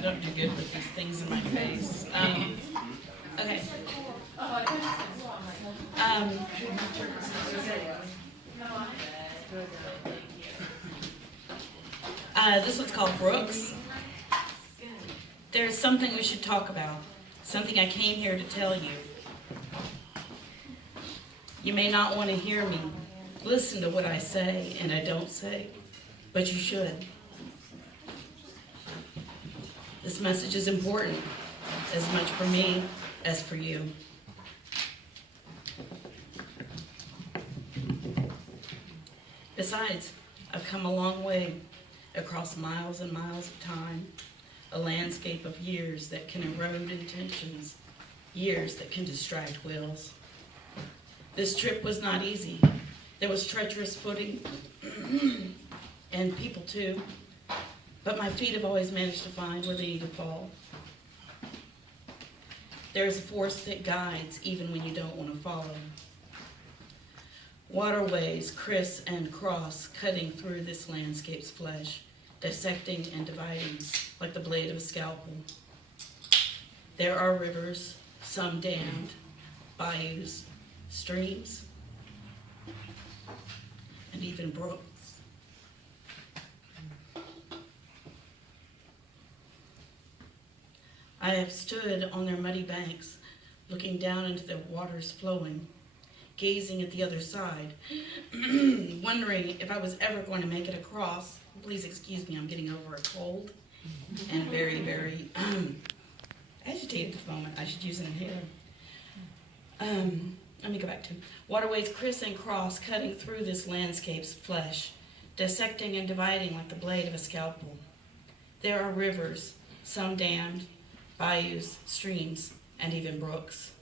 I don't do good with these things in my face. Okay. This one's called Brooks. There's something we should talk about. Something I came here to tell you. You may not want to hear me. Listen to what I say and I don't say, but you should. This message is important, as much for me as for you. Besides, I've come a long way across miles and miles of time, a landscape of years that can erode intentions, years that can distract wills. This trip was not easy. There was treacherous footing, and people too, but my feet have always managed to find where they need to fall. There is a force that guides even when you don't want to follow. Waterways criss and cross, cutting through this landscape's flesh, dissecting and dividing like the blade of a scalpel. There are rivers, some dammed, bayous, streams, and even brooks. I have stood on their muddy banks, looking down into the waters flowing, gazing at the other side, wondering if I was ever going to make it across. Please excuse me, I'm getting over a cold and very, very agitated at the moment. I should use an inhaler. Let me go back to waterways criss and cross, cutting through this landscape's flesh, dissecting and dividing like the blade of a scalpel. There are rivers, some dammed, bayous, streams, and even brooks.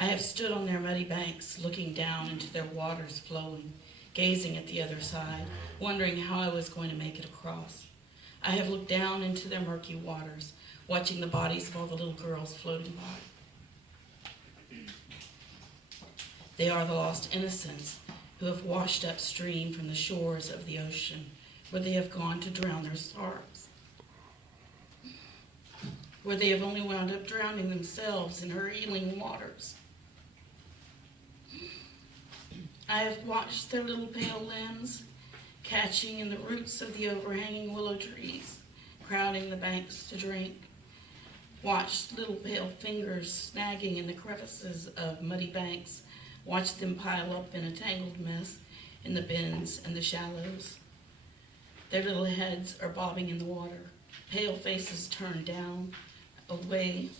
I have stood on their muddy banks, looking down into their waters flowing, gazing at the other side, wondering how I was going to make it across. I have looked down into their murky waters, watching the bodies of all the little girls floating by. They are the lost innocents who have washed upstream from the shores of the ocean, where they have gone to drown their sorrows, where they have only wound up drowning themselves in her healing waters. I have watched their little pale limbs catching in the roots of the overhanging willow trees, crowding the banks to drink. Watched little pale fingers snagging in the crevices of muddy banks. Watched them pile up in a tangled mess in the bends and the shallows. Their little heads are bobbing in the water, pale faces turned down, away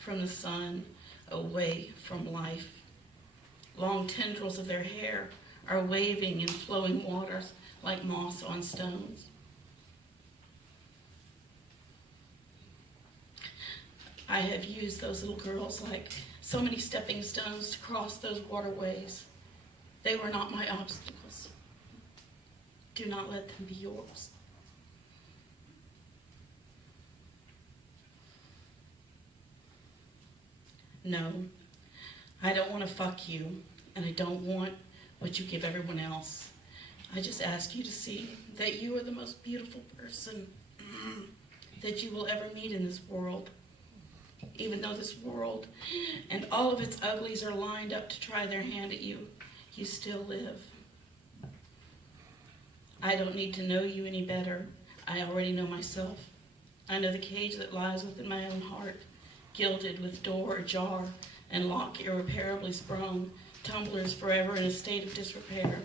from the sun, away from life. Long tendrils of their hair are waving in flowing waters like moss on stones. I have used those little girls like so many stepping stones to cross those waterways. They were not my obstacles. Do not let them be yours. No, I don't want to fuck you, and I don't want what you give everyone else. I just ask you to see that you are the most beautiful person that you will ever meet in this world. Even though this world and all of its uglies are lined up to try their hand at you, you still live. I don't need to know you any better. I already know myself. I know the cage that lies within my own heart, gilded with door ajar and lock irreparably sprung, tumblers forever in a state of disrepair.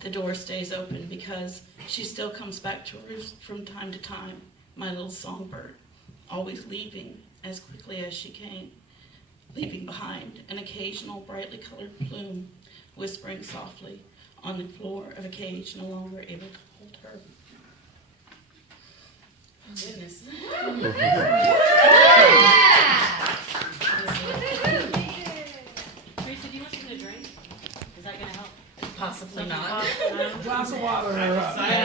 The door stays open because she still comes back to roost from time to time, my little songbird, always leaving as quickly as she came, leaving behind an occasional brightly colored plume, whispering softly on the floor of a cage no longer able to hold her. Oh, goodness. Theresa, do you want something to drink? Is that going to help? Possibly not. Glass of water. Yeah.